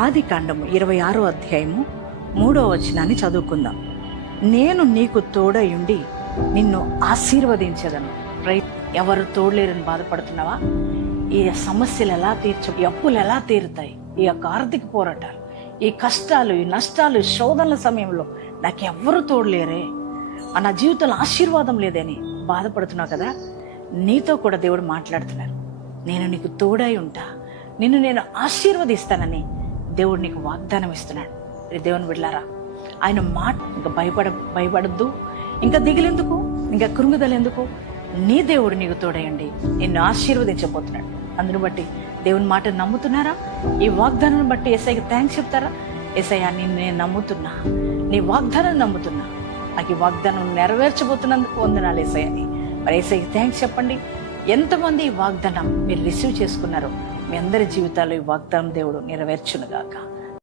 ఆదికాండము 26వ అధ్యాయము 3వ వచనాన్ని చదువుకుందాం. నేను నీకు తోడయుండి నిన్ను ఆశీర్వదించదను. ఎవరు తోడలేరని బాధపడుతున్నావా? ఈ సమస్యలు ఎలా ఈ అప్పులు ఎలా తీరుతాయి, ఈ యొక్క ఆర్థిక పోరాటాలు, ఈ కష్టాలు, ఈ నష్టాలు, శోధనల సమయంలో నాకెవ్వరు తోడలేరే, నా జీవితంలో ఆశీర్వాదం లేదని బాధపడుతున్నావు కదా, నీతో కూడా దేవుడు మాట్లాడుతున్నారు. నేను నీకు తోడై ఉంటా, నిన్ను నేను ఆశీర్వదిస్తానని దేవుడు నీకు వాగ్దానం ఇస్తున్నాడు. దేవుని బిడ్డలారా, ఆయన మాట ఇంకా భయపడద్దు, ఇంకా దిగులెందుకు, ఇంకా కృంగుదల ఎందుకు? నీ దేవుడు నీకు తోడయండి నిన్ను ఆశీర్వదించబోతున్నాడు. అందును బట్టి దేవుని మాట నమ్ముతున్నారా? ఈ వాగ్దానాన్ని బట్టి యేసయ్యకి థ్యాంక్స్ చెప్తారా? యేసయ్య, నిన్ను నేను నమ్ముతున్నా, నీ వాగ్దానాన్ని నమ్ముతున్నా, నాకు ఈ వాగ్దానం నెరవేర్చబోతున్నందుకు వందనాలు యేసయ్య అని మరి యేసయ్యకి థ్యాంక్స్ చెప్పండి. ఎంతమంది ఈ వాగ్దానం మీరు రిసీవ్ చేసుకున్నారో మీ అందరి జీవితాల్లో ఈ వాగ్దానం దేవుడు నెరవేర్చునుగాక.